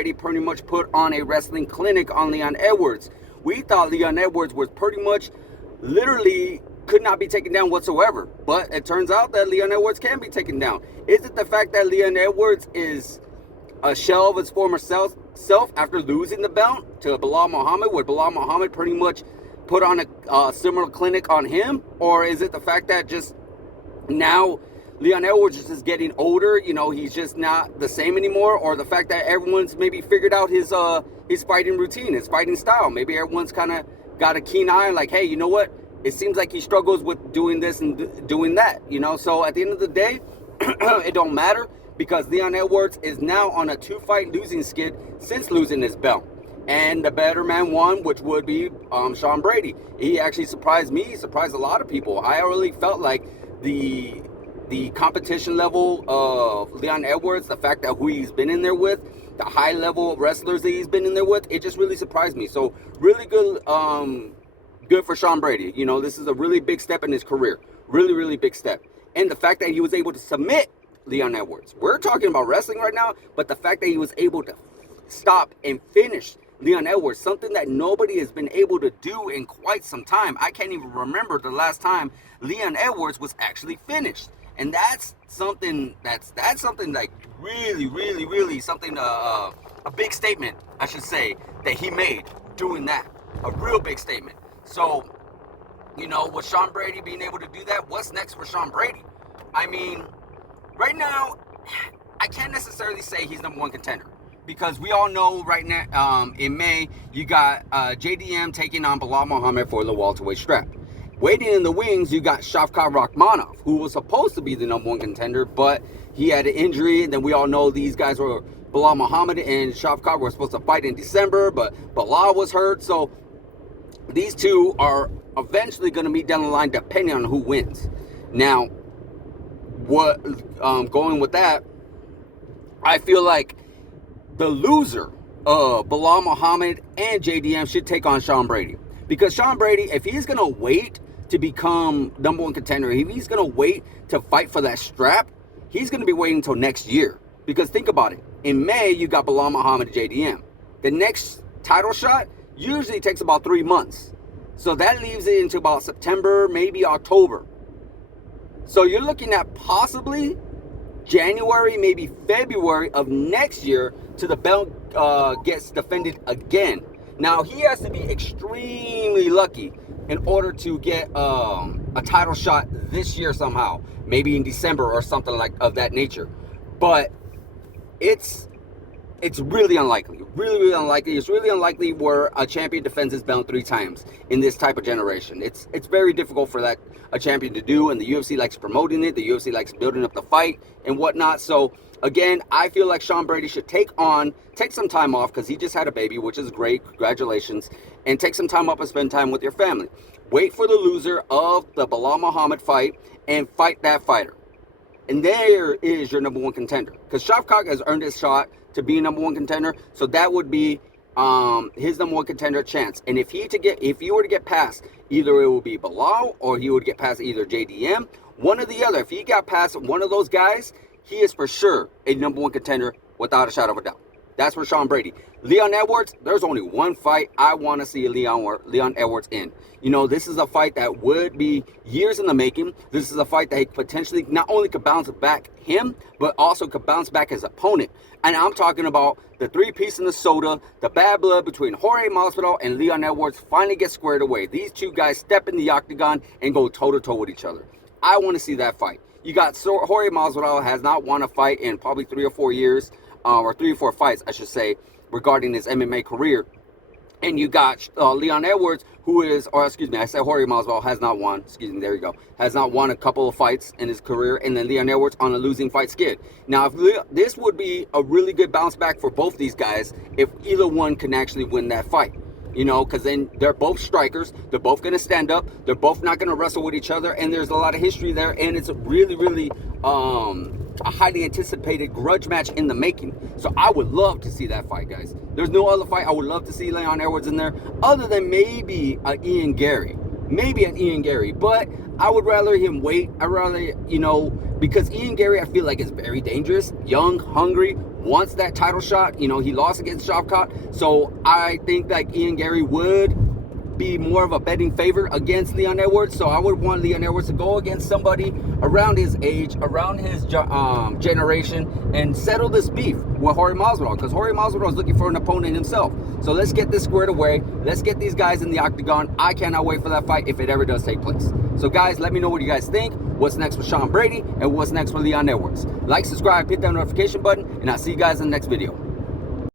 Brady pretty much put on a wrestling clinic on Leon Edwards. We thought Leon Edwards was pretty much literally could not be taken down whatsoever. But it turns out that Leon Edwards can be taken down. Is it the fact that Leon Edwards is a shell of his former self after losing the belt to Bilal Muhammad? Would Bilal Muhammad pretty much put on a similar clinic on him? Or is it the fact that just now Leon Edwards is just getting older, you know, he's just not the same anymore? Or the fact that everyone's maybe figured out his fighting routine, his fighting style? Maybe everyone's kind of got a keen eye, like, hey, you know what? It seems like he struggles with doing this and doing that, you know? So at the end of the day, it don't matter, because Leon Edwards is now on a 2-fight losing skid since losing his belt. And the better man won, which would be Sean Brady. He actually surprised me, surprised a lot of people. I really felt like the competition level of Leon Edwards, the fact that who he's been in there with, the high level wrestlers that he's been in there with, it just really surprised me. So really good, good for Sean Brady. You know, this is a really big step in his career. Really, really big step. And the fact that he was able to submit Leon Edwards. We're talking about wrestling right now, but the fact that he was able to stop and finish Leon Edwards, something that nobody has been able to do in quite some time. I can't even remember the last time Leon Edwards was actually finished. And that's something that's something like really, really, really something, a big statement, I should say, that he made doing that. A real big statement. So, you know, with Sean Brady being able to do that, what's next for Sean Brady? I mean, right now, I can't necessarily say he's #1 contender, because we all know right now, in May, you got JDM taking on Bilal Muhammad for the welterweight strap. Waiting in the wings, you got Shavkat Rakhmonov, who was supposed to be the #1 contender, but he had an injury. And then we all know these guys were, Bilal Muhammad and Shavkat were supposed to fight in December, but Bilal was hurt. So these two are eventually going to meet down the line, depending on who wins. Now, what going with that, I feel like the loser of Bilal Muhammad and JDM should take on Sean Brady. Because Sean Brady, if he's going to wait to become #1 contender, if he's going to wait to fight for that strap, he's going to be waiting until next year. Because think about it. In May, you got Bilal Muhammad and JDM. The next title shot usually takes about 3 months. So that leaves it into about September, maybe October. So you're looking at possibly January, maybe February of next year till the belt gets defended again. Now, he has to be extremely lucky in order to get a title shot this year somehow. Maybe in December or something like of that nature. But it's really unlikely. Really, really unlikely. It's really unlikely where a champion defends his belt 3 times in this type of generation. It's very difficult for that a champion to do, and the UFC likes promoting it. The UFC likes building up the fight and whatnot. So again, I feel like Sean Brady should take some time off, because he just had a baby, which is great. Congratulations. And take some time off and spend time with your family. Wait for the loser of the Bilal Muhammad fight and fight that fighter. And there is your #1 contender. Because Shavkat has earned his shot to be #1 contender. So that would be his #1 contender chance. And if he were to get past, either it would be Bilal or he would get past either JDM, one or the other. If he got past one of those guys, he is for sure a #1 contender without a shadow of a doubt. That's for Sean Brady. Leon Edwards, there's only one fight I want to see Leon Edwards in. You know, this is a fight that would be years in the making. This is a fight that he potentially not only could bounce back him, but also could bounce back his opponent. And I'm talking about the 3-piece in the soda, the bad blood between Jorge Masvidal and Leon Edwards finally gets squared away. These two guys step in the octagon and go toe-to-toe with each other. I want to see that fight. You got Jorge Masvidal has not won a fight in probably 3 or 4 years, or 3 or 4 fights, I should say, regarding his MMA career. And you got Leon Edwards, who is, or excuse me, I said Jorge Masvidal has not won, excuse me, there you go, has not won a couple of fights in his career, and then Leon Edwards on a losing fight skid. Now, this would be a really good bounce back for both these guys if either one can actually win that fight. You know, because then they're both strikers. They're both going to stand up. They're both not going to wrestle with each other. And there's a lot of history there. And it's a really, really a highly anticipated grudge match in the making. So I would love to see that fight, guys. There's no other fight I would love to see Leon Edwards in there other than maybe an Ian Gary. Maybe an Ian Gary. But I would rather him wait. I'd rather, you know, because Ian Gary I feel like is very dangerous, young, hungry, wants that title shot. You know, he lost against Shavkat. So I think like Ian Gary would be more of a betting favorite against Leon Edwards. So I would want Leon Edwards to go against somebody around his age, around his generation, and settle this beef with Jorge Masvidal, because Jorge Masvidal is looking for an opponent himself. So let's get this squared away. Let's get these guys in the octagon. I cannot wait for that fight if it ever does take place. So guys, let me know what you guys think. What's next for Sean Brady and what's next for Leon Edwards? Like, subscribe, hit that notification button, and I'll see you guys in the next video.